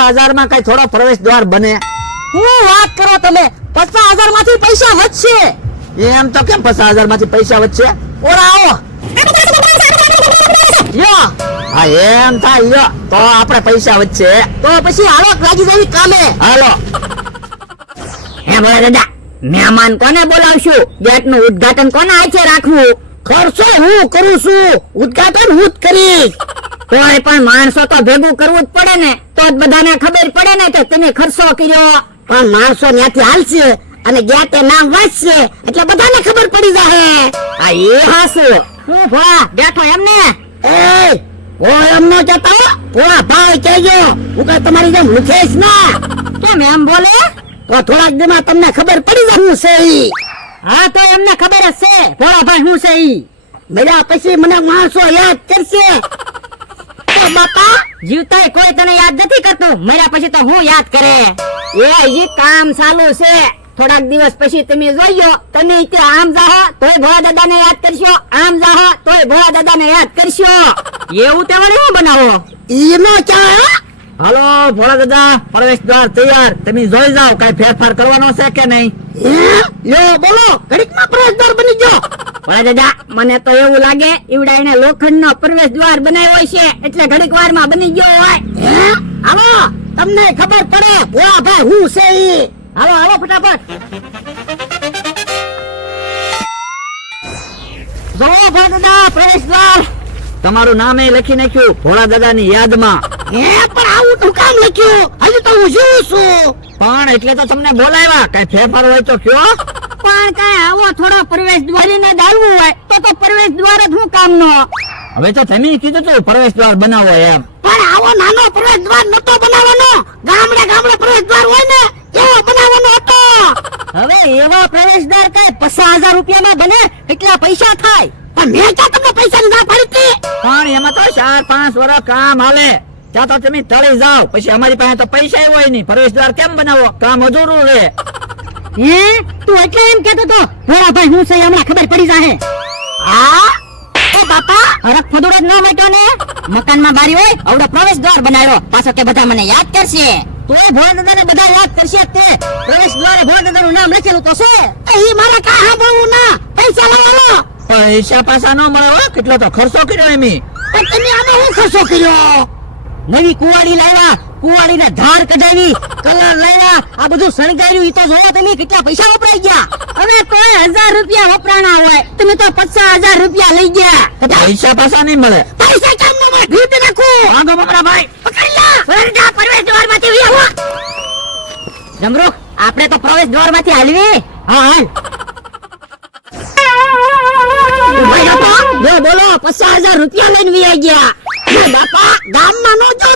50,000 માં કઈ થોડો પ્રવેશ દ્વાર બને? હું વાત કરો તમે? 50,000 માંથી પૈસા વધશે. એમ તો કેમ 50,000 માંથી પૈસા વધશે? ઓરા આવો. યો હા એમ થાય લ્યો તો આપણે પૈસા વધશે. તો પછી હાલો લાગી જવી કામે. હાલો. હે ભોળા દાદા, મહેમાન કોને બોલાવશું? ગેટનું ઉદ્ઘાટન કોના હાથે રાખવું? ખર્ચો હું કરું છું, ઉદ્ઘાટન હું જ કરીશ. કોઈ પણ માણસો તો ભેગું કરવું જ પડે ને, તો જ બધાને ખબર પડે ને કે તમે ખર્ચો કર્યો. પણ માણસો ત્યાંથી હાલશે અને ગેટે નામ વાંચશે એટલે બધાને ખબર પડી જાય. આ એ હાસુ હું ભોળા બેઠો એમને. એ ઓ એમનો કહેતા ભોળા ભાઈ કહેજો, હું કઈ તમારી જેમ લુખેશ ના. કેમ એમ બોલે? તો થોડાક દીમાં તમને ખબર પડી જાય હું છે ઈ. હા તો એમને ખબર જ છે ભોળા ભાઈ હું છે ઈ. મળ્યા પછી મને માણસો યાદ કરશે. બાપા જીવતાય કોઈ તને યાદ નથી કરતું, મર્યા પછી તો હું યાદ કરે. એ હજી કામ ચાલુ છે, થોડાક દિવસ પછી તમે જોઈયો. તમે આમ જાહો તોય ભોળા દાદાને યાદ કરશો, આમ જાહો તોય ભોળા દાદાને યાદ કરશો. એવું તેવડે શું બનાવો? ઈનો ક્યાં? હાલો ભોળા દાદા, પ્રવેશ દ્વાર તૈયાર. તમે જોઈ જાઓ કઈ ફેરફાર કરવાનો છે કે નહીં. યો બોલો, ઘડીકમાં પ્રવેશ દ્વાર બની ગયો. ભોળા દાદા, મને તો એવું લાગે ઈવડા એને લોખંડનો પ્રવેશ દ્વાર બનાવ્યો છે એટલે ઘડીક વારમાં બની ગયો હોય. હાલો તમને ખબર પડે ભોળા ભાઈ હું છે ઈ. હાલો હાલો ફટાફટ. જો ભોળા દાદા પ્રવેશ દ્વાર. તમારું નામે લખી નાખ્યું ભોળા દાદાની યાદમાં. હે પણ આવું તો કામ લખ્યું? હજી તો હું જીવું છું. પણ એટલે તો તમને બોલાવ્યા, કઈ ફેરફાર હોય તો કયો. પણ કઈ આવો થોડો પ્રવેશ દ્વારીને ડાલવું હોય તો પ્રવેશ દ્વાર જ હું કામનો. હવે તો તમે કીધું તું પ્રવેશ દ્વાર બનાવો એમ. પણ આવો નાનો પ્રવેશ દ્વાર નતો બનાવવાનો, ગામડે ગામડે પ્રવેશ દ્વાર હોય ને એવો બનાવવાનો હતો. હવે એવો પ્રવેશ દ્વાર કઈ 50,000 રૂપિયામાં બને એટલા પૈસા થાય. પણ મેં ક્યાં તમને પૈસાની ના પાડી હતી? પણ એમાં તો 4-5 વર્ષ કામ હાલે. ત્યાં તો તમે તળી જાઓ, પછી અમારી પાસે તો પૈસા હોય નહીં. પ્રવેશ દ્વાર કેમ બનાવો? કામ અધૂરું રહે. હે તું એટલે એમ કહેતો તો ભોળા ભાઈ હું છે હમણાં ખબર પડી જાહે. હા એ બાપા હરખ ફદુડ જ ના બેઠો ને. મકાનમાં બારી હોય આવડો પ્રવેશ દ્વાર બનાવ્યો, પાછો કે બધા મને યાદ કરશે. તોય ભોળા દાદાને બધા યાદ કરશે તે. પ્રવેશ દ્વારે ભોળા દાદાનું નામ લખેલું તો છે. એ મારા કા સાંભળવું ના, પૈસા લાવો. પૈસા પાછા ન મળે હો, કેટલો તો ખર્ચો કર્યો એમ. પણ તમે આમાં શું ખર્ચો કર્યો? નવી કુવાડી લાવ્યા, કુવાડીને ધાર કઢાવી, કલર લાવ્યા, આ બધું શણગાર્યું. ઈ તો જોયા તમે કેટલા પૈસા વપરાઈ ગયા. હવે કોઈ 1000 રૂપિયા વપરાણા હોય, તમે તો 50,000 રૂપિયા લઈ ગયા. પૈસા પાછા નહીં મળે. પૈસા કેમ ન મળે? ભીડ નાખો. આગો બકરા ભાઈ, પકડી લા. વરડા પ્રવેશ દ્વારમાંથી વ્યાવો. જમરૂખ, આપણે તો પ્રવેશ દ્વારમાંથી હાલવી. હા હાલ. બોલો 50,000 રૂપિયા લઈને વી ગયા. બાપા ગામમાં નો જો